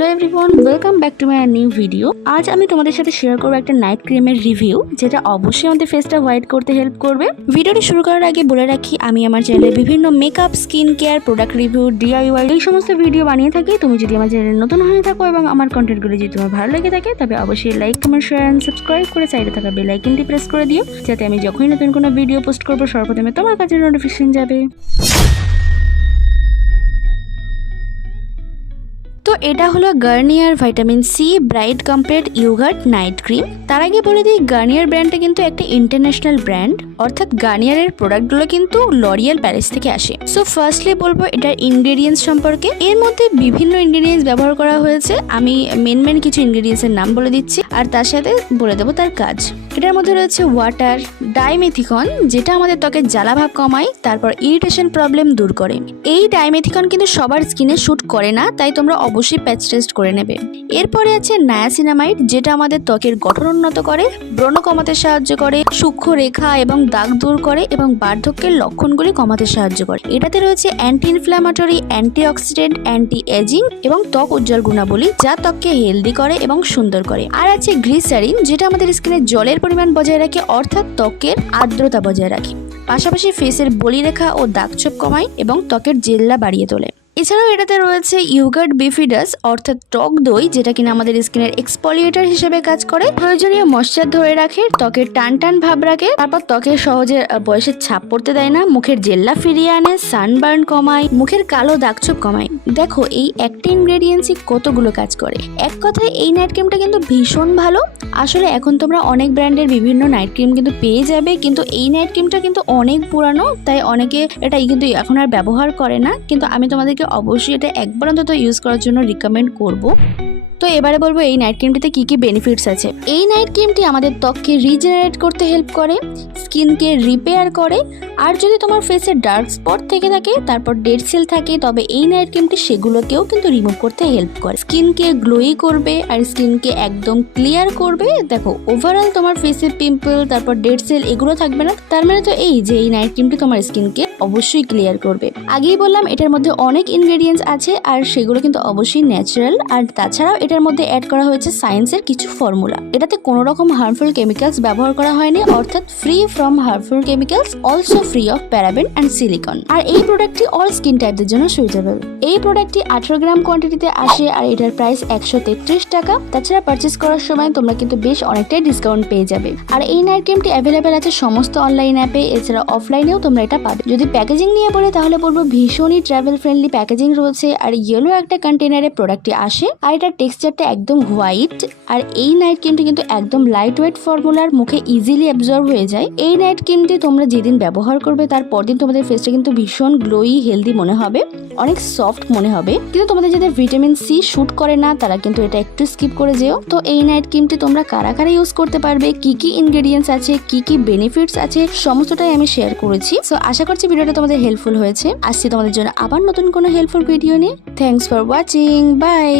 Hello everyone, welcome back to my new video. আজ আমি তোমাদের সাথে শেয়ার করবো একটা নাইট ক্রিমের রিভিউ, যেটা অবশ্যই আমাদের ফেসটা হোয়াইট করতে হেল্প করবে। ভিডিওটি শুরু করার আগে বলে রাখি, আমি আমার চ্যানেলে বিভিন্ন makeup, skin care, product review, DIY এই সমস্ত ভিডিও বানিয়ে থাকি। তুমি যদি আমার চ্যানেলে নতুন হয়ে থাকো এবং আমার কন্টেন্টগুলো যদি তোমার ভালো লেগে থাকে, তবে অবশ্যই like, comment, share and subscribe করে সাইডে থাকা বেল আইকনটি প্রেস করে দিও, যাতে আমি যখনই নতুন কোনো ভিডিও পোস্ট করবো সর্বপ্রথমে তোমার কাছে নোটিফিকেশন যাবে। তো এটা হলো Garnier vitamin C bright complete yoghurt night cream. তার আগে বলে দিই, গার্নিয়ার ব্র্যান্ডটা কিন্তু একটা ইন্টারন্যাশনাল ব্র্যান্ড, অর্থাৎ গার্নিয়ারের প্রোডাক্টগুলো কিন্তু লরিয়াল প্যারিস থেকে আসে। সো ফার্স্টলি বলবো এটার ইনগ্রেডিয়েন্টস সম্পর্কে। এর মধ্যে বিভিন্ন ইনগ্রেডিয়েন্টস ব্যবহার করা হয়েছে। আমি মেন কিছু ইনগ্রেডিয়েন্টসের নাম বলে দিচ্ছি, আর তার সাথে বলে দেবো তার কাজ। এটার মধ্যে রয়েছে ওয়াটার, ডাইমেথিকন, যেটা আমাদের ত্বকের জ্বালাভাব কমায়, তারপর ইরিটেশন প্রবলেম দূর করে। এই ডাইমেথিকন কিন্তু সবার স্কিনে শুট করে না, তাই তোমরা অবশ্যই প্যাচ টেস্ট করে নেবে। এরপরে আছে নায়াসিনামাইড, যেটা আমাদের ত্বকের গঠন উন্নত করে, ব্রণ কমাতে সাহায্য করে, সূক্ষ্ম রেখা এবং দাগ দূর করে এবং বার্ধক্যের লক্ষণগুলি কমাতে সাহায্য করে। এটাতে রয়েছে anti inflammatory, antioxidant, anti ageing এবং ত্বক উজ্জ্বল গুণাবলী, যা ত্বককে হেলদি করে এবং সুন্দর করে। আর আছে গ্লিসারিন, যেটা আমাদের স্কিনে জলের পরিমাণ বজায় রাখে, অর্থাৎ ত্বকের আর্দ্রতা বজায় রাখে। পাশাপাশি ফেসের বলিরেখা ও দাগছোপ কমায় এবং ত্বকের জেল্লা বাড়িয়ে তোলে। এছাড়াও এটাতে রয়েছে ইয়োগার্ট বিফিডাস, অর্থাৎ টক দই, যেটা কিনা আমাদের স্কিনের এক্সফোলিয়েটর হিসেবে কাজ করে, প্রয়োজনীয় ময়েশ্চার ধরে রাখে, ত্বকের টান ভাব রাখে, তারপর ত্বকের সহজে বয়সের ছাপ পড়তে দেয় না, মুখের জেল্লা ফিরিয়ে আনে, সানবার্ন কমায়, মুখের কালো দাগছোপ কমায়। দেখো এই একটা ইনগ্রেডিয়েন্টসই কতগুলো কাজ করে। এক কথায় এই নাইট ক্রিমটা কিন্তু ভীষণ ভালো। আসলে এখন তোমরা অনেক ব্র্যান্ডের বিভিন্ন নাইট ক্রিম কিন্তু পেয়ে যাবে, কিন্তু এই নাইট ক্রিমটা কিন্তু অনেক পুরানো, তাই অনেকে এটা কিন্তু এখন আর ব্যবহার করে না। কিন্তু আমি তোমাদেরকে অবশ্যই এটা একবার অন্তত ইউজ করার জন্য রিকমেন্ড করব। তো এবারে বলবো এই নাইট ক্রিমটিতে কি কি বেনিফিটস আছে। এই নাইট ক্রিমটি আমাদের ত্বককে রিজেনারেট করতে হেল্প করে, স্কিনকে রিপেয়ার করে, আর যদি তোমার ফেসে ডার্ক স্পট থেকে থাকে, তারপর ডেড সেল থাকে, তবে এই নাইট ক্রিমটি সেগুলোকেও কিন্তু রিমুভ করতে হেল্প করে। স্কিনকে গ্লোই করবে আর স্কিনকে একদম ক্লিয়ার করবে। দেখো ওভারঅল তোমার ফেসে পিম্পল, তারপর ডেড সেল এগুলো থাকবে না। তার মানে তো এই যে এই নাইট ক্রিমটি তোমার স্কিনকে অবশ্যই ক্লিয়ার করবে। আগেই বললাম এটার মধ্যে অনেক ইনগ্রেডিয়েন্টস আছে, আর সেগুলো কিন্তু অবশ্যই ন্যাচারাল। আর তাছাড়াও এটার মধ্যে অ্যাড করা হয়েছে সায়েন্সের কিছু ফর্মুলা। এটাতে কোনো রকম হার্মফুল কেমিক্যালস ব্যবহার করা হয়নি, অর্থাৎ free from harmful chemicals, also free of paraben and silicone. আর এই প্রোডাক্টটি অল স্কিন টাইপদের জন্য সুইটেবল। এই প্রোডাক্টটি 18 গ্রাম কোয়ান্টিটিতে আসে, আর এটার প্রাইস 133 টাকা। তাছাড়া পারচেস করার সময় তোমরা কিন্তু বেশ অনেকটাই ডিসকাউন্ট পেয়ে যাবে। আর এই নাইট ক্রিমটি অ্যাভেলেবেল আছে সমস্ত অনলাইন অ্যাপে, এছাড়া অফলাইনেও তোমরা এটা পাবে। যদি প্যাকেজিং নিয়ে বলে তাহলে বলবো ভীষণই ট্রাভেল ফ্রেন্ডলি প্যাকেজিং রয়েছে, আর ইয়েলো একটা কন্টেনারে প্রোডাক্টটি আসে, আর এটার টেক্সচারটা একদম হোয়াইট। আর এই নাইট ক্রিমটি কিন্তু একদম লাইট ওয়েট ফর্মুলার, মুখে ইজিলি অ্যাবজর্ব হয়ে যায়। এই নাইট ক্রিমটি তোমরা যেদিন ব্যবহার করবে তার পরদিন তোমাদের ফেসটা কিন্তু ভীষণ গ্লোই, হেলদি মনে হবে, অনেক সফট মনে হবে। কিন্তু তোমাদের যাদের ভিটামিন সি শুট করে না, তারা কিন্তু এটা একটু স্কিপ করে যেও। তো এই নাইট ক্রিমটি তোমরা কারা কারা ইউজ করতে পারবে, কি কি ইনগ্রেডিয়েন্টস আছে, কি কি বেনিফিটস আছে, সমস্তটাই আমি শেয়ার করেছি। সো আশা করছি ভিডিওটা তোমাদের হেল্পফুল হয়েছে। আসছি তোমাদের জন্য আবার নতুন কোনো হেল্পফুল ভিডিও নিয়ে। Thanks for watching, by.